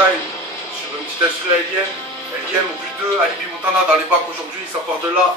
freestyle sur une petite instru Alien au plus 2, Alibi Montana dans les bacs aujourd'hui, ça part de là.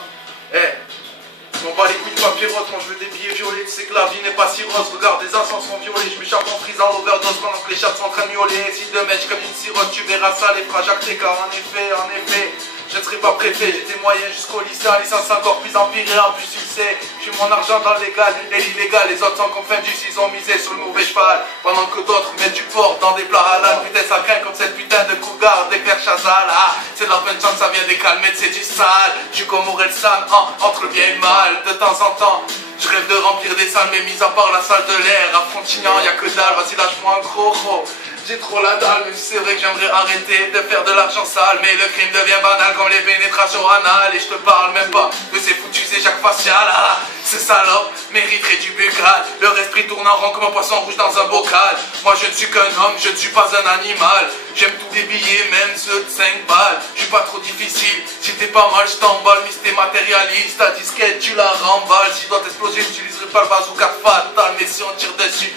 On bat les couilles de papier rose quand je veux des billets violets. Tu sais que la vie n'est pas si rose, regarde les encens sont violets. Je m'échappe en frisant l'overdose pendant que les chats sont en train de miauler. Si de mèche comme une sirote, tu verras ça, les phrases jactées. Car en effet, je ne serai pas préfet. J'étais moyen jusqu'au lycée, en licence encore plus empiré, en plus succès. J'ai mon argent dans le légal et l'illégal. Les autres sont confondus, ils ont misé sur le mauvais cheval. Pendant que d'autres mettent du porc dans des plats halal. Putain, ça craint comme cette putain de cougar d'éclair chazal. Ah, c'est de la bonne chance, ça vient des calmettes, c'est du sale. Je suis comme Orelsan, entre le bien et le mal. De temps en temps, je rêve de remplir des salles, mais mis à part la salle de l'air. À Frontignan, y'a que dalle, vas-y lâche-moi un gros. J'ai trop la dalle, même si c'est vrai que j'aimerais arrêter de faire de l'argent sale. Mais le crime devient banal comme les pénétrations anales. Et je te parle même pas de ces foutus éjacs faciales. Ah, ces salopes mériteraient du buccal. Leur esprit tourne en rond comme un poisson rouge dans un bocal. Moi je ne suis qu'un homme, je ne suis pas un animal. J'aime tous les billets, même ceux de 5 balles. Je suis pas trop difficile, si t'es pas mal je t'emballe. Mais si t'es matérialiste, ta disquette tu la remballes. Si doit exploser, j'utiliserai pas le bazooka fatal. Mais si on tire dessus,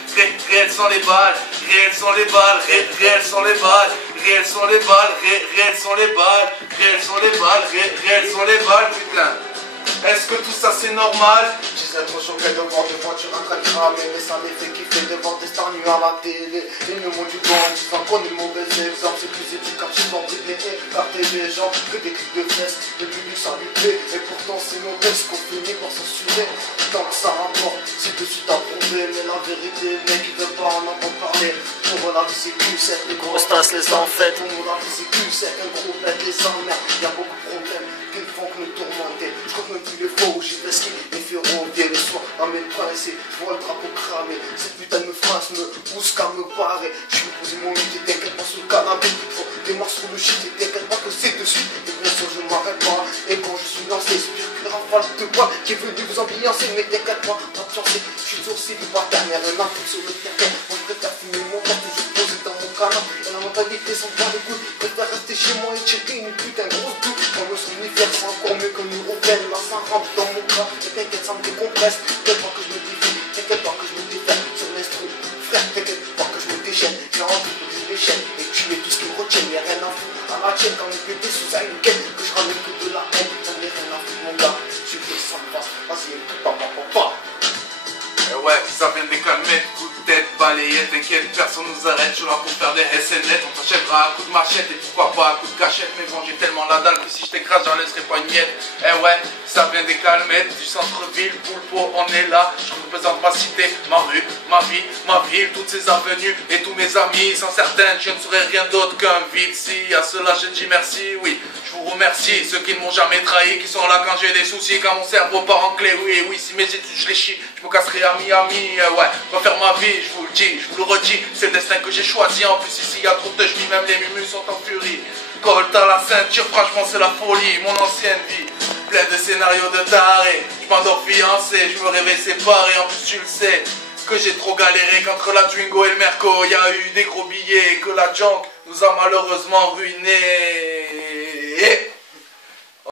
réelles sont les balles. Réelles sont les balles, réelles sont les balles. Réelles sont les balles, réelles sont les balles. Réelles sont les balles, réelles sont les balles, putain. Est-ce que tout ça c'est normal? J'essaie trop choqué devant des voitures en train de cramer. Mais ça les fait kiffer devant des stars nues à la télé. Ils nous montrent du bon en disant qu'on est mauvais exemple. C'est plus éducatif en briller et écarter les gens que des clips de fesses. Le public saluté et pourtant c'est nos textes qu'on finit par censurer. Tant que ça rapporte, c'est de suite approuvé. Mais la vérité, mec, il veut pas en entendre parler. Pour la vie c'est Q7, les grosses tasses les en fait. Pour la vie c'est Q7, un gros bête les emmerdes. Y'a beaucoup de problèmes qui ne font que nous tourmenter. Je crois que me dit les faux, j'y vais ski, les ferroviaires, le soir à mes principes, je vois le drapeau cramé. Cette putain de phrase me pousse qu'à me barrer. Je suis posé mon lit, t'inquiète pas sur le canapé. Je vois des morts sur le shit, et t'inquiète pas que c'est dessus. Et bien sûr, je m'arrête pas. Et quand je suis lancé, spire une rafale de bois qui est venu vous ambiancer. Mais t'inquiète pas, pas de chance, je suis aussi du bâtard, mais rien à foutre sur le terrain. Moi, je préfère fumer mon verre, toujours posé dans mon canapé. Et la mentalité s'en bat les couilles. Je préfère rester chez moi et checker une putain grosse doute. Quand le somnifère, c'est encore mieux que nous roubaine. Là, ça rentre dans mon corps. Et t'inquiète, ça me décompresse. T'inquiète pas que je me défie. T'inquiète pas que je me défais sur l'instru. Frère, t'inquiète pas que je me déchaîne. J'ai envie de me déchaîne. Et tuer tout ce qui me retient. Y'a rien à foutre. À la tienne, quand on est pété sous un week-end. Que je ramène que de la haine. J'en ai rien à foutre, mon gars. Tu fais ça me passe. Vas-y, papa. Ouais, ça vient des calmettes, coup de tête, balayette, t'inquiète, personne nous arrête, je suis là pour faire des SNL, on t'achètera à coup de machette et pourquoi pas à coup de cachette, mais bon j'ai tellement la dalle que si je t'écrase j'en laisserai pas une miette. Ouais, ça vient des calmettes, du centre-ville, Poulpo, on est là, je représente ma cité, ma rue, ma vie, ma ville, toutes ces avenues et tous mes amis, sans certaines je ne serais rien d'autre qu'un vide. Si à cela je dis merci, oui, je vous remercie, ceux qui ne m'ont jamais trahi, qui sont là quand j'ai des soucis, quand mon cerveau part en clé, oui, si mes études je les chie, je me casserai à Miami, ouais, refaire ma vie, je vous le dis, je vous le redis, c'est le destin que j'ai choisi, en plus ici y a trop de chemins, même les mumus sont en furie. Colt à la ceinture, franchement c'est la folie, mon ancienne vie, plein de scénarios de taré, je m'endors fiancé, je me réveille séparé, en plus tu le sais, que j'ai trop galéré qu'entre la Twingo et le Merco, y a eu des gros billets, que la junk nous a malheureusement ruinés.